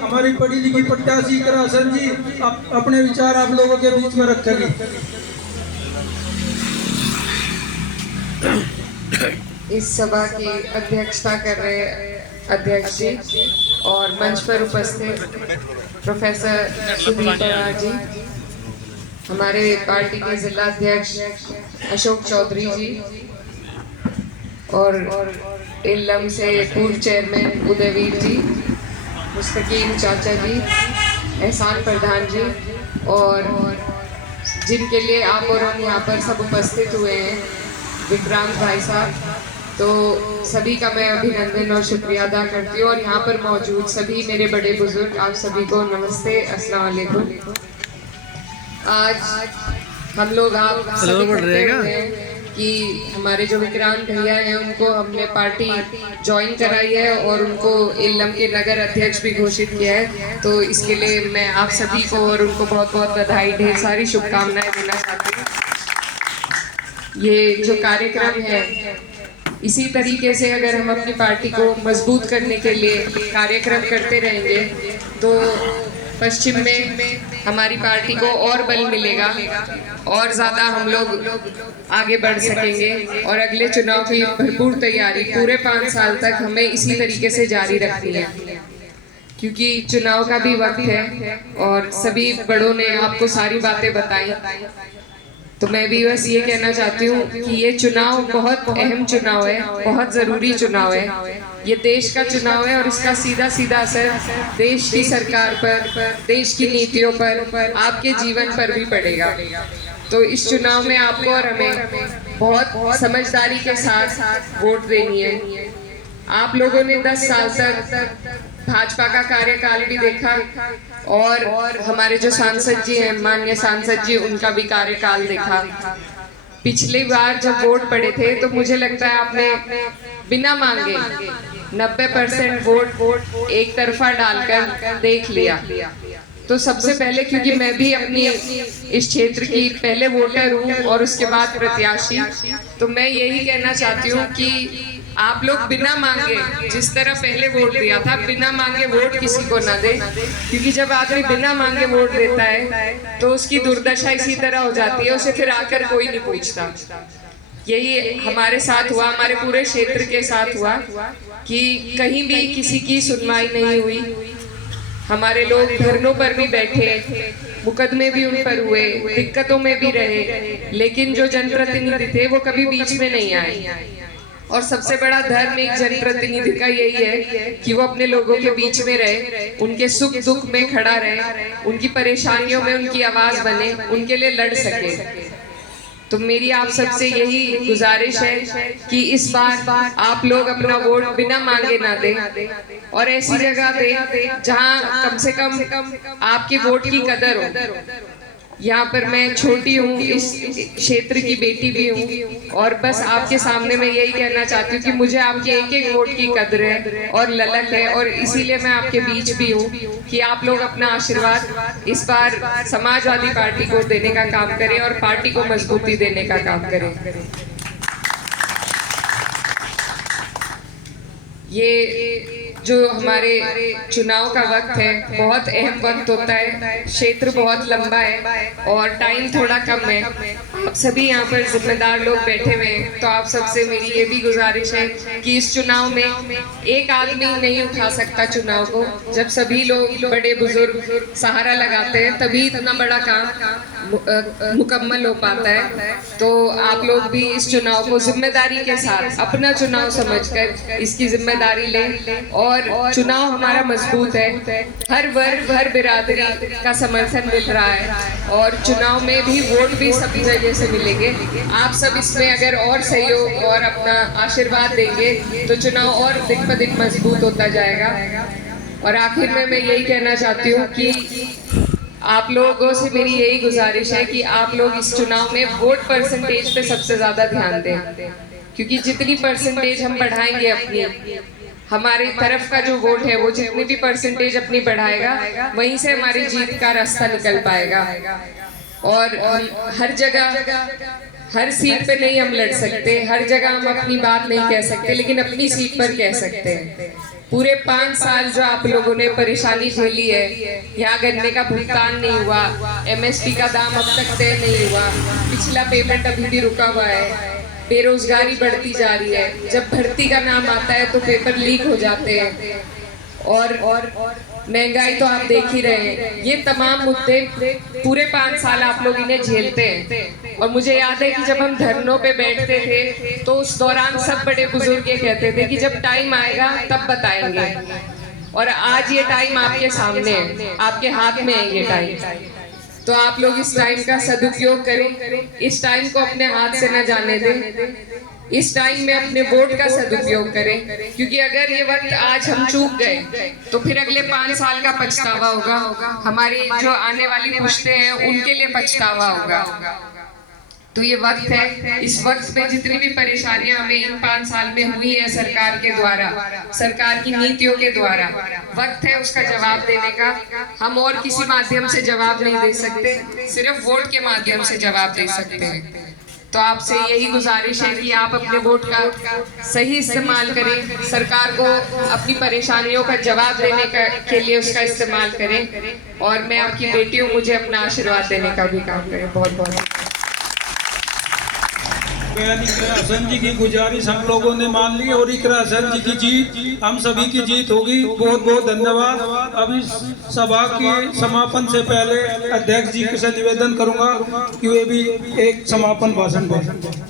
हमारी पढ़ी लिखी प्रत्याशी इकरा हसन जी अपने विचार आप लोगों के बीच में रखेंगी। इस सभा की अध्यक्षता कर रहे अध्यक्ष जी और मंच पर उपस्थित प्रोफेसर सुधीर पवार जी, हमारे पार्टी के जिला अध्यक्ष अशोक चौधरी जी और इल्लम से पूर्व चेयरमैन उदयवीर जी, मुस्तकीम चाचा जी, एहसान प्रधान जी और जिनके लिए आप और हम यहाँ पर सब उपस्थित हुए हैं, विक्रांत भाई साहब, तो सभी का मैं अभिनंदन और शुक्रिया अदा करती हूँ। और यहाँ पर मौजूद सभी मेरे बड़े बुजुर्ग, आप सभी को नमस्ते, अस्सलाम वालेकुम। आज हम लोग आप सभी इकट्ठे हुए हैं कि हमारे जो विक्रांत भैया हैं उनको हमने पार्टी ज्वाइन कराई है और उनको इल्लम के नगर अध्यक्ष भी घोषित किया है। तो इसके लिए मैं आप सभी को और उनको बहुत बहुत बधाई, ढेर सारी शुभकामनाएं देना चाहती हूँ। ये जो कार्यक्रम है इसी तरीके से अगर हम अपनी पार्टी को मजबूत करने के लिए कार्यक्रम करते रहेंगे तो पश्चिम में हमारी पार्टी को और बल मिलेगा और ज़्यादा हम लोग आगे बढ़ सकेंगे। और अगले चुनाव की भरपूर तैयारी पूरे 5 साल तक हमें इसी तरीके से जारी रखनी है, क्योंकि चुनाव का भी वक्त है और सभी बड़ों ने आपको सारी बातें बताई। तो मैं भी बस ये कहना चाहती हूँ कि ये चुनाव बहुत अहम चुनाव है, बहुत ज़रूरी चुनाव है। ये देश का चुनाव है और इसका सीधा सीधा असर देश की सरकार पर, देश की नीतियों पर, आपके जीवन पर भी पड़ेगा। तो इस चुनाव में आपको और हमें बहुत समझदारी के साथ वोट देनी है। आप लोगों ने 10 साल तक भाजपा का कार्यकाल भी देखा और हमारे जो सांसद जी हैं, माननीय सांसद जी, उनका भी कार्यकाल देखा। पिछली बार जब वोट पड़े थे तो मुझे लगता है आपने बिना मांगे 90% वोट एक तरफा डालकर देख लिया। तो सबसे पहले, क्योंकि मैं भी अपनी इस क्षेत्र की पहले वोटर हूँ और उसके बाद प्रत्याशी, तो मैं यही कहना चाहती हूँ कि आप लोग बिना मांगे, जिस तरह पहले वोट दिया था, बिना मांगे वोट किसी को ना दे, क्योंकि जब आदमी बिना मांगे वोट देता है तो उसकी दुर्दशा इसी तरह हो जाती है, उसे फिर आकर कोई नहीं पूछता। यही हमारे साथ हुआ, हमारे पूरे क्षेत्र के साथ हुआ कि कहीं भी किसी की सुनवाई नहीं हुई। हमारे लोग धरनों पर भी बैठे, मुकदमे भी उन पर हुए, दिक्कतों में भी रहे, लेकिन जो जनप्रतिनिधि थे वो कभी बीच में नहीं आए। और सबसे बड़ा धर्म एक जनप्रतिनिधि का यही है कि वो अपने लोगों के बीच में रहे, उनके सुख दुख में खड़ा रहे, उनकी परेशानियों में उनकी आवाज बने, उनके लिए लड़ सके। तो मेरी आप सबसे यही गुजारिश है कि इस बार आप लोग अपना वोट बिना मांगे ना दें और ऐसी जगह दें जहां कम से कम आपके वोट की कदर हो। यहाँ पर मैं छोटी हूँ, इस क्षेत्र की बेटी भी हूँ और बस आपके सामने मैं यही कहना चाहती हूँ कि मुझे आपके एक एक वोट की कदर है और ललक है, और इसीलिए मैं आपके बीच भी हूँ कि आप लोग अपना आशीर्वाद इस बार समाजवादी पार्टी को देने का काम करें और पार्टी को मजबूती देने का काम करें। ये जो हमारे चुनाव का वक्त है बहुत अहम वक्त होता है, क्षेत्र बहुत लंबा है और टाइम थोड़ा कम है। आप सभी यहाँ पर जिम्मेदार लोग बैठे हुए हैं, तो आप सबसे मेरी ये भी गुजारिश है कि इस चुनाव में एक आदमी नहीं उठा सकता चुनाव को। जब सभी लोग बड़े बुजुर्ग सहारा लगाते हैं तभी इतना बड़ा काम मुकम्मल हो पाता है। तो आप लोग भी इस चुनाव को जिम्मेदारी के साथ अपना चुनाव समझकर इसकी जिम्मेदारी लें और चुनाव हमारा मजबूत है, हर वर्ग हर बिरादरी का समर्थन मिल रहा है और चुनाव में भी वोट भी सभी जगह से मिलेंगे। आप सब इसमें अगर और सहयोग और अपना आशीर्वाद देंगे तो चुनाव और दिन ब दिन मजबूत होता जाएगा। और आखिर में मैं यही कहना चाहती हूँ कि आप लोगों से मेरी यही गुजारिश है कि आप लोग इस चुनाव में वोट परसेंटेज पे सबसे ज्यादा ध्यान दें, क्योंकि जितनी परसेंटेज हम बढ़ाएंगे अपनी, हमारी तरफ का जो वोट है वो जितनी भी परसेंटेज अपनी बढ़ाएगा वहीं से हमारी जीत का रास्ता निकल पाएगा। और हर जगह हर सीट पे नहीं हम लड़ सकते, हर जगह हम अपनी बात नहीं कह सकते, लेकिन अपनी सीट पर कह सकते हैं। पूरे 5 साल जो आप लोगों ने परेशानी झेली है, यहाँ गन्ने का भुगतान नहीं हुआ, MSP का दाम अब तक तय नहीं हुआ, पिछला पेमेंट अभी भी रुका हुआ है, बेरोजगारी बढ़ती जा रही है, जब भर्ती का नाम आता है तो पेपर लीक हो जाते हैं, और महंगाई तो आप देख ही रहे हैं। ये तमाम मुद्दे पूरे 5 साल आप लोग इन्हें झेलते हैं। और मुझे याद है कि जब हम धरनों पे बैठते थे तो उस दौरान सब बड़े बुजुर्ग ये कहते थे कि जब टाइम आएगा तब बताएंगे, और आज ये टाइम आपके सामने है, आपके हाथ में है ये टाइम। तो आप लोग इस टाइम का सदुपयोग करें, इस टाइम को अपने हाथ से न जाने दें, इस टाइम में अपने वोट का सदुपयोग करें, क्योंकि अगर ये वक्त आज हम चूक गए तो फिर अगले 5 साल का पछतावा होगा, हमारी जो आने वाली पुश्तें हैं उनके लिए पछतावा होगा। तो ये वक्त है, इस वक्त में जितनी भी परेशानियां हमें इन 5 साल में हुई है सरकार के द्वारा, सरकार की नीतियों के द्वारा, वक्त है उसका जवाब देने का। हम और किसी माध्यम से जवाब नहीं दे सकते, सिर्फ वोट के माध्यम से जवाब दे सकते हैं। तो आपसे यही गुजारिश है कि आप अपने वोट का सही इस्तेमाल करें, सरकार को अपनी परेशानियों का जवाब देने के लिए उसका इस्तेमाल करें, और मैं आपकी बेटी हूँ, मुझे अपना आशीर्वाद देने का भी काम करें। बहुत बहुत इकरा हसन जी की गुजारिश हम लोगों ने मान ली, और इकरा हसन जी की जीत हम सभी की जीत होगी। बहुत बहुत धन्यवाद। अभी सभा के समापन से पहले अध्यक्ष जी से निवेदन करूंगा कि वे भी एक समापन भाषण दें।